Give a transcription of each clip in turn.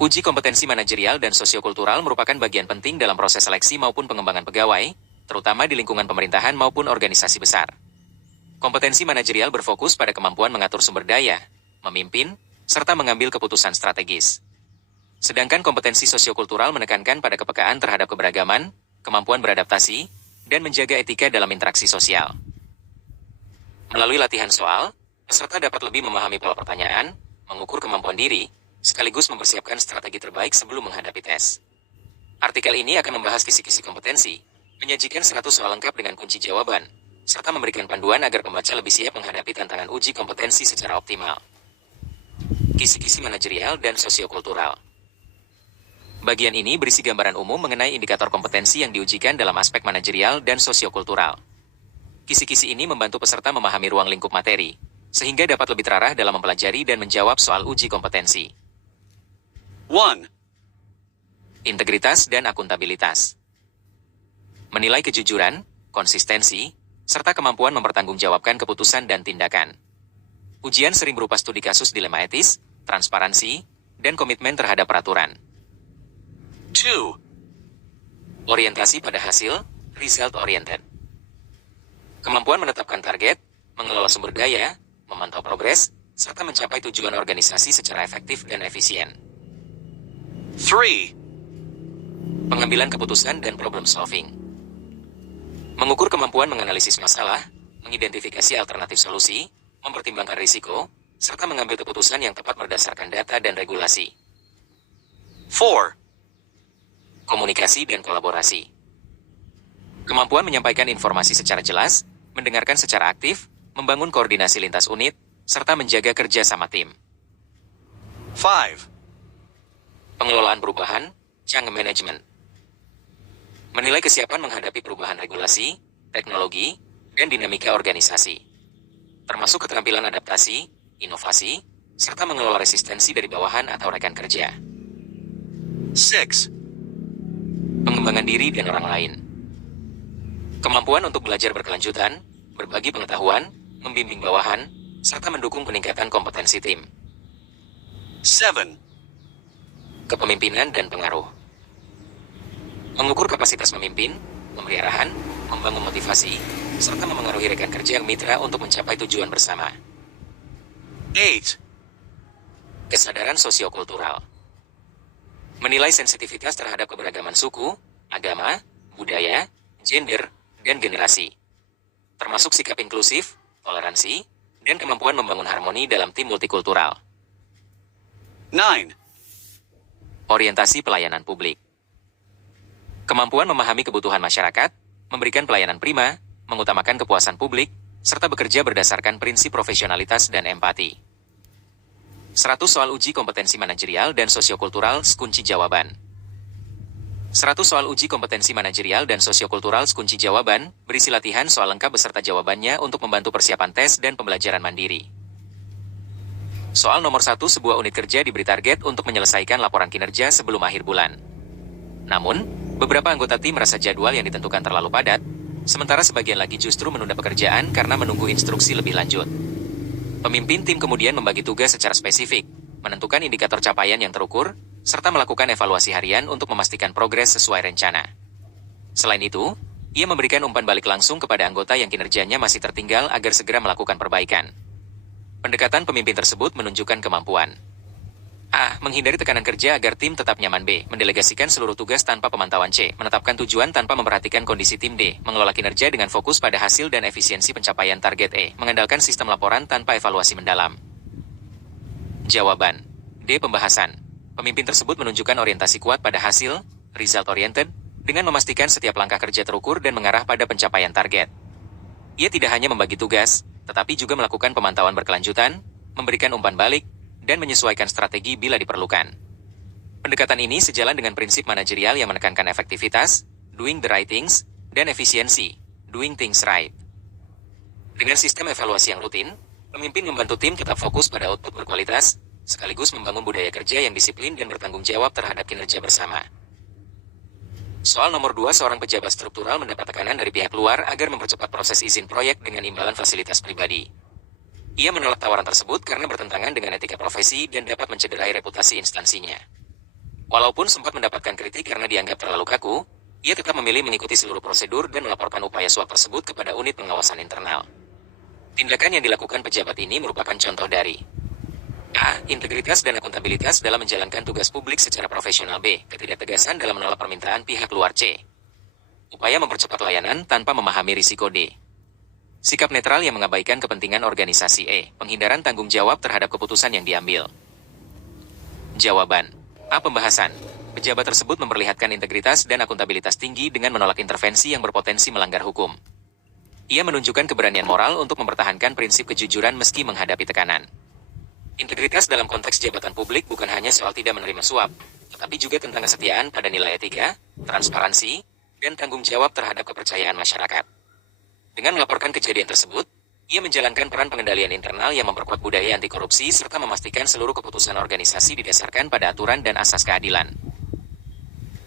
Uji kompetensi manajerial dan sosiokultural merupakan bagian penting dalam proses seleksi maupun pengembangan pegawai, terutama di lingkungan pemerintahan maupun organisasi besar. Kompetensi manajerial berfokus pada kemampuan mengatur sumber daya, memimpin, serta mengambil keputusan strategis. Sedangkan kompetensi sosiokultural menekankan pada kepekaan terhadap keberagaman, kemampuan beradaptasi, dan menjaga etika dalam interaksi sosial. Melalui latihan soal, peserta dapat lebih memahami pola pertanyaan, mengukur kemampuan diri, sekaligus mempersiapkan strategi terbaik sebelum menghadapi tes. Artikel ini akan membahas kisi-kisi kompetensi, menyajikan 100 soal lengkap dengan kunci jawaban, serta memberikan panduan agar pembaca lebih siap menghadapi tantangan uji kompetensi secara optimal. Kisi-kisi manajerial dan sosiokultural. Bagian ini berisi gambaran umum mengenai indikator kompetensi yang diujikan dalam aspek manajerial dan sosiokultural. Kisi-kisi ini membantu peserta memahami ruang lingkup materi, sehingga dapat lebih terarah dalam mempelajari dan menjawab soal uji kompetensi. 1. Integritas dan akuntabilitas. Menilai kejujuran, konsistensi, serta kemampuan mempertanggungjawabkan keputusan dan tindakan. Ujian sering berupa studi kasus dilema etis, transparansi, dan komitmen terhadap peraturan. 2. Orientasi pada hasil, result oriented. Kemampuan menetapkan target, mengelola sumber daya, memantau progres, serta mencapai tujuan organisasi secara efektif dan efisien. 3. Pengambilan keputusan dan problem solving. Mengukur kemampuan menganalisis masalah, mengidentifikasi alternatif solusi, mempertimbangkan risiko, serta mengambil keputusan yang tepat berdasarkan data dan regulasi. 4. Komunikasi dan kolaborasi. Kemampuan menyampaikan informasi secara jelas, mendengarkan secara aktif, membangun koordinasi lintas unit, serta menjaga kerja sama tim. 5. Pengelolaan perubahan, change management. Menilai kesiapan menghadapi perubahan regulasi, teknologi, dan dinamika organisasi. Termasuk keterampilan adaptasi, inovasi, serta mengelola resistensi dari bawahan atau rekan kerja. 6. Pengembangan diri dan orang lain. Kemampuan untuk belajar berkelanjutan, berbagi pengetahuan, membimbing bawahan, serta mendukung peningkatan kompetensi tim. 7. Kepemimpinan dan pengaruh. Mengukur kapasitas memimpin, memberi arahan, membangun motivasi, serta memengaruhi rekan kerja yang mitra untuk mencapai tujuan bersama. 8. Kesadaran sosiokultural. Menilai sensitivitas terhadap keberagaman suku, agama, budaya, gender, dan generasi. Termasuk sikap inklusif, toleransi, dan kemampuan membangun harmoni dalam tim multikultural. 9. Orientasi pelayanan publik. Kemampuan memahami kebutuhan masyarakat, memberikan pelayanan prima, mengutamakan kepuasan publik, serta bekerja berdasarkan prinsip profesionalitas dan empati. 100 soal uji kompetensi manajerial dan sosiokultural kunci jawaban. 100 soal uji kompetensi manajerial dan sosiokultural kunci jawaban berisi latihan soal lengkap beserta jawabannya untuk membantu persiapan tes dan pembelajaran mandiri. Soal nomor 1, sebuah unit kerja diberi target untuk menyelesaikan laporan kinerja sebelum akhir bulan. Namun, beberapa anggota tim merasa jadwal yang ditentukan terlalu padat, sementara sebagian lagi justru menunda pekerjaan karena menunggu instruksi lebih lanjut. Pemimpin tim kemudian membagi tugas secara spesifik, menentukan indikator capaian yang terukur, serta melakukan evaluasi harian untuk memastikan progres sesuai rencana. Selain itu, ia memberikan umpan balik langsung kepada anggota yang kinerjanya masih tertinggal agar segera melakukan perbaikan. Pendekatan pemimpin tersebut menunjukkan kemampuan A. Menghindari tekanan kerja agar tim tetap nyaman. B. Mendelegasikan seluruh tugas tanpa pemantauan. C. Menetapkan tujuan tanpa memperhatikan kondisi tim. D. Mengelola kinerja dengan fokus pada hasil dan efisiensi pencapaian target. E. Mengandalkan sistem laporan tanpa evaluasi mendalam. Jawaban D. Pembahasan. Pemimpin tersebut menunjukkan orientasi kuat pada hasil, result oriented, dengan memastikan setiap langkah kerja terukur dan mengarah pada pencapaian target. Ia tidak hanya membagi tugas, tetapi juga melakukan pemantauan berkelanjutan, memberikan umpan balik, dan menyesuaikan strategi bila diperlukan. Pendekatan ini sejalan dengan prinsip manajerial yang menekankan efektivitas, doing the right things, dan efisiensi, doing things right. Dengan sistem evaluasi yang rutin, pemimpin membantu tim tetap fokus pada output berkualitas, sekaligus membangun budaya kerja yang disiplin dan bertanggung jawab terhadap kinerja bersama. Soal nomor 2, seorang pejabat struktural mendapat tekanan dari pihak luar agar mempercepat proses izin proyek dengan imbalan fasilitas pribadi. Ia menolak tawaran tersebut karena bertentangan dengan etika profesi dan dapat mencederai reputasi instansinya. Walaupun sempat mendapatkan kritik karena dianggap terlalu kaku, ia tetap memilih mengikuti seluruh prosedur dan melaporkan upaya suap tersebut kepada unit pengawasan internal. Tindakan yang dilakukan pejabat ini merupakan contoh dari A. Integritas dan akuntabilitas dalam menjalankan tugas publik secara profesional. B. Ketidaktegasan dalam menolak permintaan pihak luar. C. Upaya mempercepat layanan tanpa memahami risiko. D. Sikap netral yang mengabaikan kepentingan organisasi. E. Penghindaran tanggung jawab terhadap keputusan yang diambil. Jawaban A. Pembahasan. Pejabat tersebut memperlihatkan integritas dan akuntabilitas tinggi dengan menolak intervensi yang berpotensi melanggar hukum. Ia menunjukkan keberanian moral untuk mempertahankan prinsip kejujuran meski menghadapi tekanan. Integritas dalam konteks jabatan publik bukan hanya soal tidak menerima suap, tetapi juga tentang kesetiaan pada nilai etika, transparansi, dan tanggung jawab terhadap kepercayaan masyarakat. Dengan melaporkan kejadian tersebut, ia menjalankan peran pengendalian internal yang memperkuat budaya anti korupsi serta memastikan seluruh keputusan organisasi didasarkan pada aturan dan asas keadilan.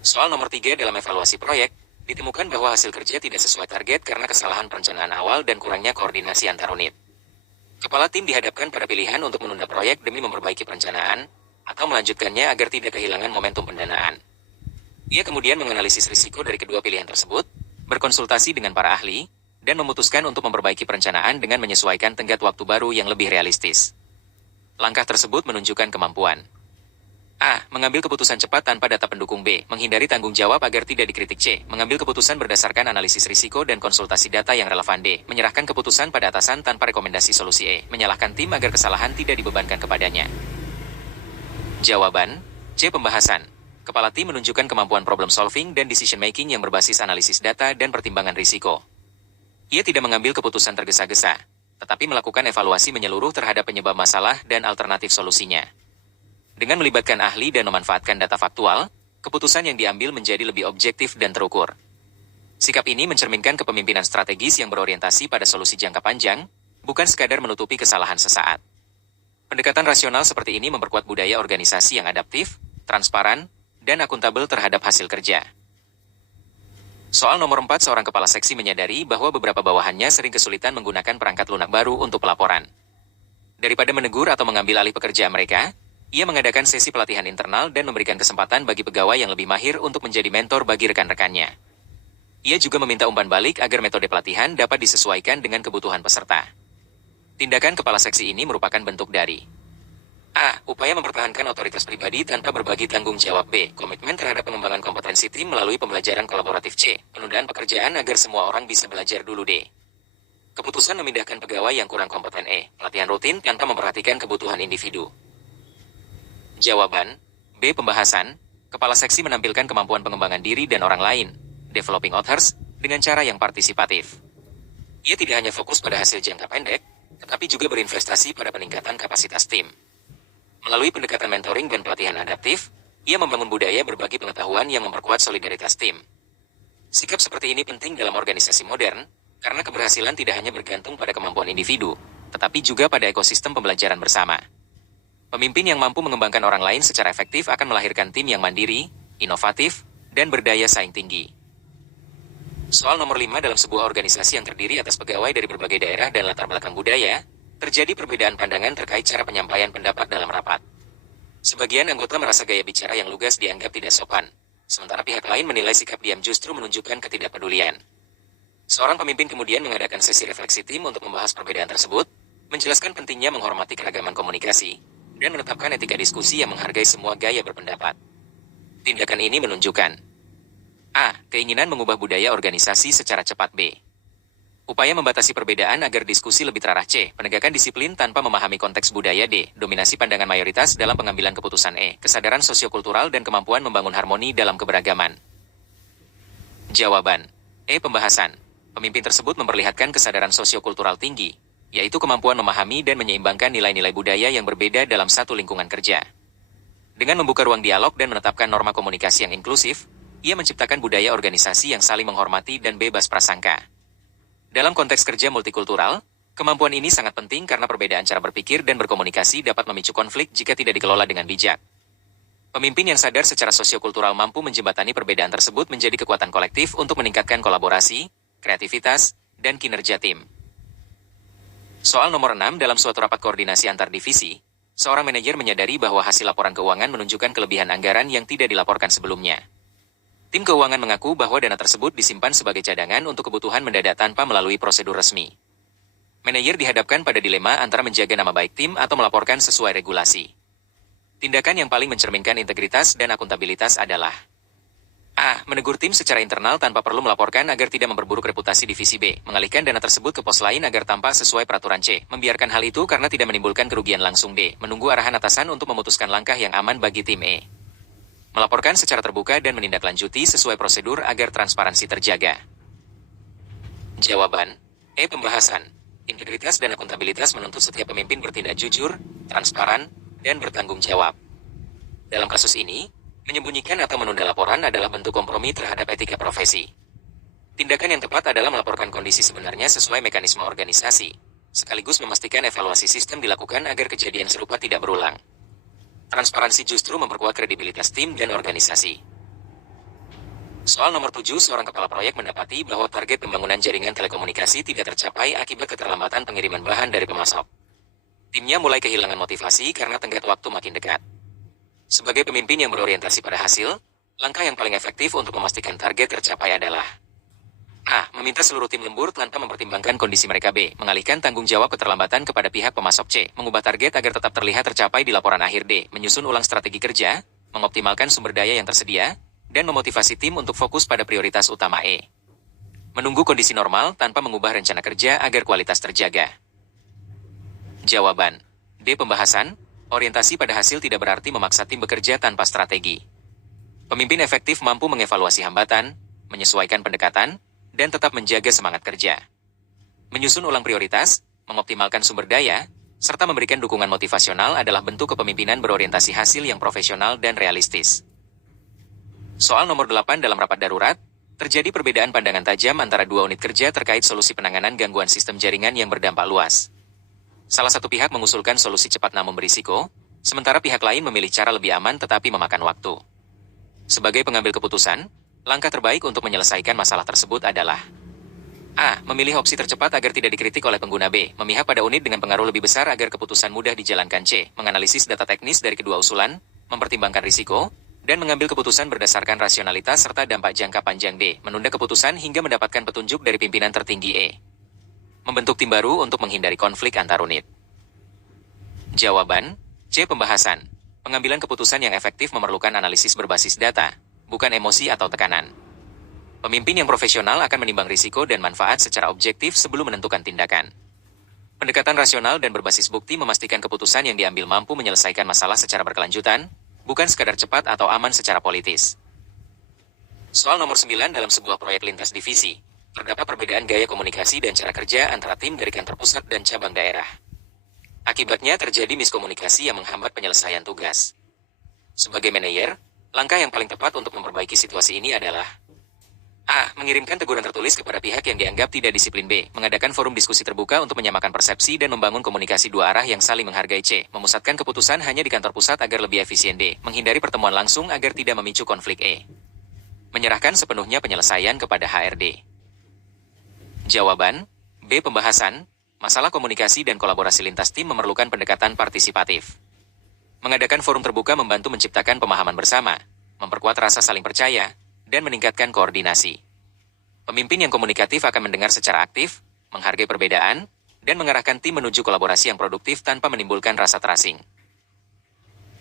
Soal nomor 3 dalam evaluasi proyek, ditemukan bahwa hasil kerja tidak sesuai target karena kesalahan perencanaan awal dan kurangnya koordinasi antar unit. Kepala tim dihadapkan pada pilihan untuk menunda proyek demi memperbaiki perencanaan, atau melanjutkannya agar tidak kehilangan momentum pendanaan. Ia kemudian menganalisis risiko dari kedua pilihan tersebut, berkonsultasi dengan para ahli, dan memutuskan untuk memperbaiki perencanaan dengan menyesuaikan tenggat waktu baru yang lebih realistis. Langkah tersebut menunjukkan kemampuan A. Mengambil keputusan cepat tanpa data pendukung. B. Menghindari tanggung jawab agar tidak dikritik. C. Mengambil keputusan berdasarkan analisis risiko dan konsultasi data yang relevan. D. Menyerahkan keputusan pada atasan tanpa rekomendasi solusi. E. Menyalahkan tim agar kesalahan tidak dibebankan kepadanya. Jawaban C. Pembahasan. Kepala tim menunjukkan kemampuan problem solving dan decision making yang berbasis analisis data dan pertimbangan risiko. Ia tidak mengambil keputusan tergesa-gesa, tetapi melakukan evaluasi menyeluruh terhadap penyebab masalah dan alternatif solusinya. Dengan melibatkan ahli dan memanfaatkan data faktual, keputusan yang diambil menjadi lebih objektif dan terukur. Sikap ini mencerminkan kepemimpinan strategis yang berorientasi pada solusi jangka panjang, bukan sekadar menutupi kesalahan sesaat. Pendekatan rasional seperti ini memperkuat budaya organisasi yang adaptif, transparan, dan akuntabel terhadap hasil kerja. Soal nomor 4, seorang kepala seksi menyadari bahwa beberapa bawahannya sering kesulitan menggunakan perangkat lunak baru untuk pelaporan. Daripada menegur atau mengambil alih pekerjaan mereka, ia mengadakan sesi pelatihan internal dan memberikan kesempatan bagi pegawai yang lebih mahir untuk menjadi mentor bagi rekan-rekannya. Ia juga meminta umpan balik agar metode pelatihan dapat disesuaikan dengan kebutuhan peserta. Tindakan kepala seksi ini merupakan bentuk dari A. Upaya mempertahankan otoritas pribadi tanpa berbagi tanggung jawab. B. Komitmen terhadap pengembangan kompetensi tim melalui pembelajaran kolaboratif. C. Penundaan pekerjaan agar semua orang bisa belajar dulu. D. Keputusan memindahkan pegawai yang kurang kompeten. E. Pelatihan rutin tanpa memperhatikan kebutuhan individu. Jawaban B. Pembahasan. Kepala seksi menampilkan kemampuan pengembangan diri dan orang lain, developing others, dengan cara yang partisipatif. Ia tidak hanya fokus pada hasil jangka pendek, tetapi juga berinvestasi pada peningkatan kapasitas tim. Melalui pendekatan mentoring dan pelatihan adaptif, ia membangun budaya berbagi pengetahuan yang memperkuat solidaritas tim. Sikap seperti ini penting dalam organisasi modern, karena keberhasilan tidak hanya bergantung pada kemampuan individu, tetapi juga pada ekosistem pembelajaran bersama. Pemimpin yang mampu mengembangkan orang lain secara efektif akan melahirkan tim yang mandiri, inovatif, dan berdaya saing tinggi. Soal nomor 5, dalam sebuah organisasi yang terdiri atas pegawai dari berbagai daerah dan latar belakang budaya, terjadi perbedaan pandangan terkait cara penyampaian pendapat dalam rapat. Sebagian anggota merasa gaya bicara yang lugas dianggap tidak sopan, sementara pihak lain menilai sikap diam justru menunjukkan ketidakpedulian. Seorang pemimpin kemudian mengadakan sesi refleksi tim untuk membahas perbedaan tersebut, menjelaskan pentingnya menghormati keragaman komunikasi, dan menetapkan etika diskusi yang menghargai semua gaya berpendapat. Tindakan ini menunjukkan A. Keinginan mengubah budaya organisasi secara cepat. B. Upaya membatasi perbedaan agar diskusi lebih terarah. C. Penegakan disiplin tanpa memahami konteks budaya. D. Dominasi pandangan mayoritas dalam pengambilan keputusan. E. Kesadaran sosiokultural dan kemampuan membangun harmoni dalam keberagaman. Jawaban E. Pembahasan. Pemimpin tersebut memperlihatkan kesadaran sosiokultural tinggi, yaitu kemampuan memahami dan menyeimbangkan nilai-nilai budaya yang berbeda dalam satu lingkungan kerja. Dengan membuka ruang dialog dan menetapkan norma komunikasi yang inklusif, ia menciptakan budaya organisasi yang saling menghormati dan bebas prasangka. Dalam konteks kerja multikultural, kemampuan ini sangat penting karena perbedaan cara berpikir dan berkomunikasi dapat memicu konflik jika tidak dikelola dengan bijak. Pemimpin yang sadar secara sosiokultural mampu menjembatani perbedaan tersebut menjadi kekuatan kolektif untuk meningkatkan kolaborasi, kreativitas, dan kinerja tim. Soal nomor 6, dalam suatu rapat koordinasi antar divisi, Seorang manajer menyadari bahwa hasil laporan keuangan menunjukkan kelebihan anggaran yang tidak dilaporkan sebelumnya. Tim keuangan mengaku bahwa dana tersebut disimpan sebagai cadangan untuk kebutuhan mendadak tanpa melalui prosedur resmi. Manajer dihadapkan pada dilema antara menjaga nama baik tim atau melaporkan sesuai regulasi. Tindakan yang paling mencerminkan integritas dan akuntabilitas adalah A. Menegur tim secara internal tanpa perlu melaporkan agar tidak memperburuk reputasi divisi B. Mengalihkan dana tersebut ke pos lain agar tampak sesuai peraturan C. Membiarkan hal itu karena tidak menimbulkan kerugian langsung D. Menunggu arahan atasan untuk memutuskan langkah yang aman bagi tim E. Melaporkan secara terbuka dan menindaklanjuti sesuai prosedur agar transparansi terjaga. Jawaban E. Pembahasan. Integritas dan akuntabilitas menuntut setiap pemimpin bertindak jujur, transparan, dan bertanggung jawab. Dalam kasus ini, menyembunyikan atau menunda laporan adalah bentuk kompromi terhadap etika profesi. Tindakan yang tepat adalah melaporkan kondisi sebenarnya sesuai mekanisme organisasi, sekaligus memastikan evaluasi sistem dilakukan agar kejadian serupa tidak berulang. Transparansi justru memperkuat kredibilitas tim dan organisasi. Soal nomor 7, seorang kepala proyek mendapati bahwa target pembangunan jaringan telekomunikasi tidak tercapai akibat keterlambatan pengiriman bahan dari pemasok. Timnya mulai kehilangan motivasi karena tenggat waktu makin dekat. Sebagai pemimpin yang berorientasi pada hasil, langkah yang paling efektif untuk memastikan target tercapai adalah A. Meminta seluruh tim lembur tanpa mempertimbangkan kondisi mereka. B. Mengalihkan tanggung jawab keterlambatan kepada pihak pemasok. C. Mengubah target agar tetap terlihat tercapai di laporan akhir. D. Menyusun ulang strategi kerja, mengoptimalkan sumber daya yang tersedia, dan memotivasi tim untuk fokus pada prioritas utama. E. Menunggu kondisi normal tanpa mengubah rencana kerja agar kualitas terjaga. Jawaban D. Pembahasan. Orientasi pada hasil tidak berarti memaksa tim bekerja tanpa strategi. Pemimpin efektif mampu mengevaluasi hambatan, menyesuaikan pendekatan, dan tetap menjaga semangat kerja. Menyusun ulang prioritas, mengoptimalkan sumber daya, serta memberikan dukungan motivasional adalah bentuk kepemimpinan berorientasi hasil yang profesional dan realistis. Soal nomor 8 dalam rapat darurat, terjadi perbedaan pandangan tajam antara dua unit kerja terkait solusi penanganan gangguan sistem jaringan yang berdampak luas. Salah satu pihak mengusulkan solusi cepat namun berisiko, sementara pihak lain memilih cara lebih aman tetapi memakan waktu. Sebagai pengambil keputusan, langkah terbaik untuk menyelesaikan masalah tersebut adalah A. Memilih opsi tercepat agar tidak dikritik oleh pengguna. B. Memihak pada unit dengan pengaruh lebih besar agar keputusan mudah dijalankan. C. Menganalisis data teknis dari kedua usulan, mempertimbangkan risiko, dan mengambil keputusan berdasarkan rasionalitas serta dampak jangka panjang. D. Menunda keputusan hingga mendapatkan petunjuk dari pimpinan tertinggi. E. Membentuk tim baru untuk menghindari konflik antar unit. Jawaban C. Pembahasan. Pengambilan keputusan yang efektif memerlukan analisis berbasis data, bukan emosi atau tekanan. Pemimpin yang profesional akan menimbang risiko dan manfaat secara objektif sebelum menentukan tindakan. Pendekatan rasional dan berbasis bukti memastikan keputusan yang diambil mampu menyelesaikan masalah secara berkelanjutan, bukan sekadar cepat atau aman secara politis. Soal nomor 9 dalam sebuah proyek lintas divisi, terdapat perbedaan gaya komunikasi dan cara kerja antara tim dari kantor pusat dan cabang daerah. Akibatnya terjadi miskomunikasi yang menghambat penyelesaian tugas. Sebagai manajer, langkah yang paling tepat untuk memperbaiki situasi ini adalah A. Mengirimkan teguran tertulis kepada pihak yang dianggap tidak disiplin. B. Mengadakan forum diskusi terbuka untuk menyamakan persepsi dan membangun komunikasi dua arah yang saling menghargai. C. Memusatkan keputusan hanya di kantor pusat agar lebih efisien. D. Menghindari pertemuan langsung agar tidak memicu konflik. E. Menyerahkan sepenuhnya penyelesaian kepada HRD. Jawaban B. Pembahasan. Masalah komunikasi dan kolaborasi lintas tim memerlukan pendekatan partisipatif. Mengadakan forum terbuka membantu menciptakan pemahaman bersama, memperkuat rasa saling percaya, dan meningkatkan koordinasi. Pemimpin yang komunikatif akan mendengar secara aktif, menghargai perbedaan, dan mengarahkan tim menuju kolaborasi yang produktif tanpa menimbulkan rasa terasing.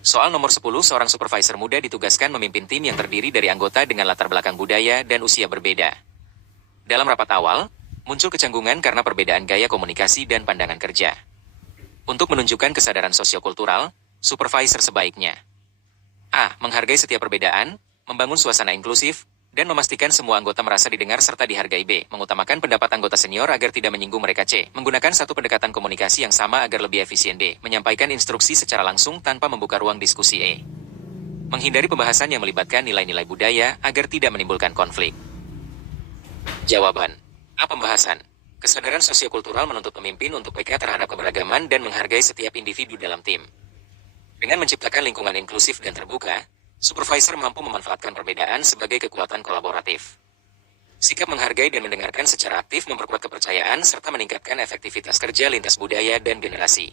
Soal nomor 10, seorang supervisor muda ditugaskan memimpin tim yang terdiri dari anggota dengan latar belakang budaya dan usia berbeda. Dalam rapat awal, muncul kecanggungan karena perbedaan gaya komunikasi dan pandangan kerja. Untuk menunjukkan kesadaran sosiokultural, supervisor sebaiknya A. Menghargai setiap perbedaan, membangun suasana inklusif, dan memastikan semua anggota merasa didengar serta dihargai. B. Mengutamakan pendapat anggota senior agar tidak menyinggung mereka. C. Menggunakan satu pendekatan komunikasi yang sama agar lebih efisien. D. Menyampaikan instruksi secara langsung tanpa membuka ruang diskusi. E. Menghindari pembahasan yang melibatkan nilai-nilai budaya agar tidak menimbulkan konflik. Jawaban A. Pembahasan. Kesadaran sosiokultural menuntut pemimpin untuk peka terhadap keberagaman dan menghargai setiap individu dalam tim. Dengan menciptakan lingkungan inklusif dan terbuka, supervisor mampu memanfaatkan perbedaan sebagai kekuatan kolaboratif. Sikap menghargai dan mendengarkan secara aktif memperkuat kepercayaan serta meningkatkan efektivitas kerja lintas budaya dan generasi.